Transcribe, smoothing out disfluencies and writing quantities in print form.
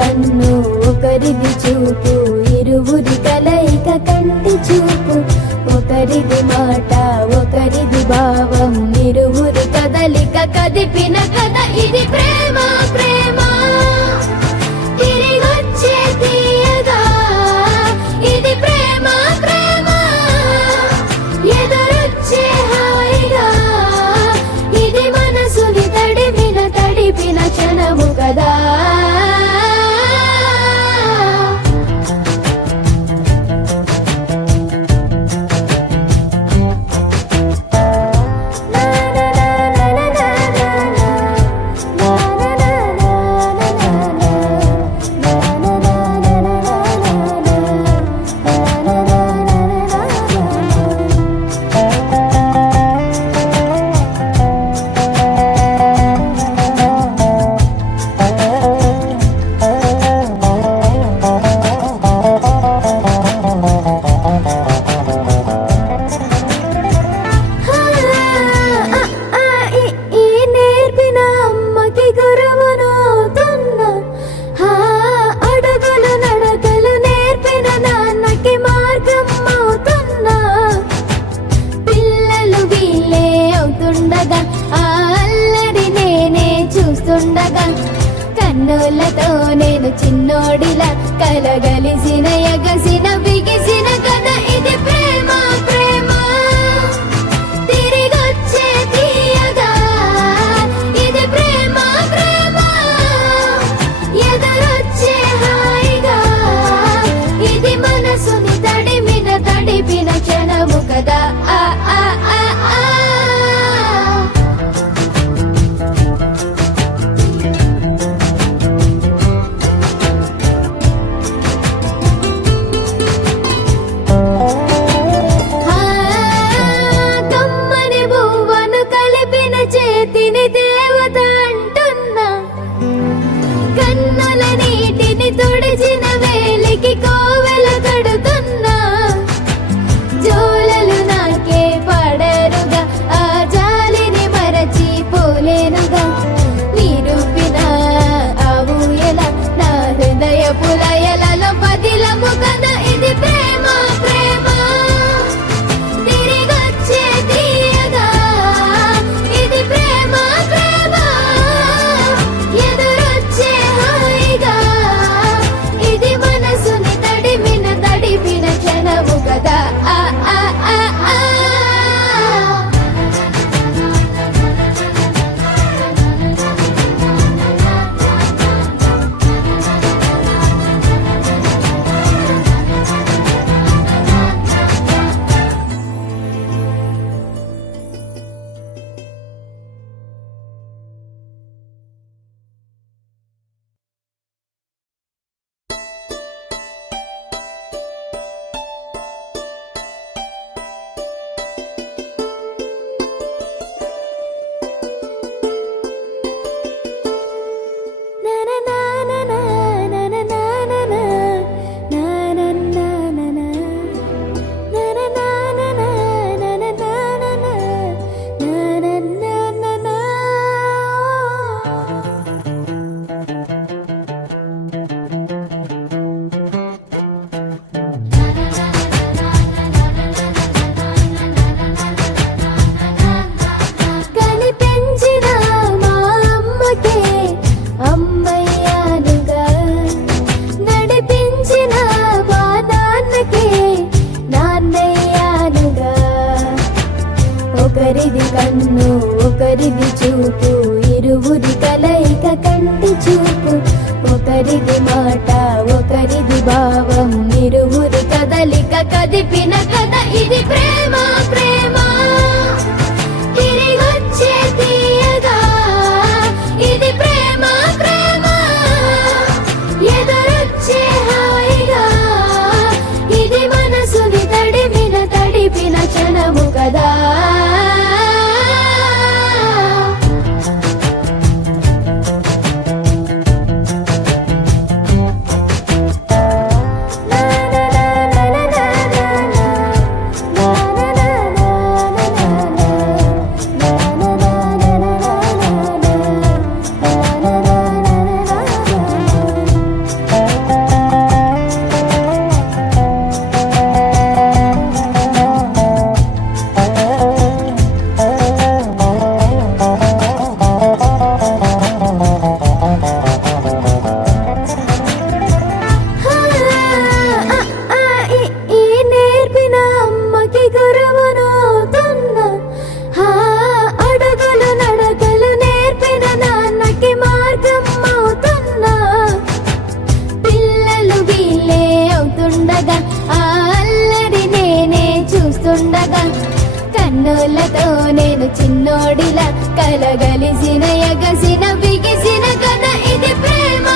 కన్ను ఒకరిది చూపు, ఇరువురి కలయిక కంటి చూపు. ఒకరిది మాట ఒకరిది భావం, ఇరువురి కదలిక కదిపిన కథ ఇది ప్రేమ. ప్రేమ తిరిగొచ్చే తీయగా ఇది ప్రేమ. ప్రేమ ఎదురొచ్చే హాయిగా ఇది మనసుని తడిపిన క్షణము కదా. కన్నులతో నేను చిన్నోడిలా కలగలిసిన ఎగసిన బిగిసిన కథ ఇది ప్రేమ. ప్రేమ తిరిగొచ్చే తీయగా ఇది ప్రేమ. ప్రేమ ఎదురొచ్చే హాయిగా ఇది మనసుని తడిపిన క్షణము కదా. ఆ ఆ ఆ ఆ తుడిచిన వేలికి కోవెల కడుతున్నా, జోలలు నాకే పడరుగా ఆ జాలిని మరచి పోలేనుగా. నిరూపిన ఆ ఊయల నా హృదయ పులయలలో పదిలము కదా ఇది ప్రేమ. ప్రేమ తిరిగొచ్చే తీయగా ఇది ప్రేమ. ప్రేమ ఎదురొచ్చే హాయిగా ఇది మనసుని తడిపిన క్షణము కదా. ఆ ఆ ఆ ఆ ఒకరిది కన్ను ఒకరిది చూపు, ఇరువురి కలయిక కంటి చూపు. ఒకరిది మాట ఒకరిది భావం, ఇరువురి కదలిక కదిపిన కథ ఇది ప్రేమ. ప్రేమ తిరిగొచ్చే తీయగా ఇది ప్రేమ. ప్రేమ ఎదురొచ్చే హాయిగా ఇది మనసుని తడిపిన క్షణము కదా. కన్నులతో నేను చిన్నోడిలా కలగలిసిన ఎగసిన బిగిసిన కథ ఇది ప్రేమ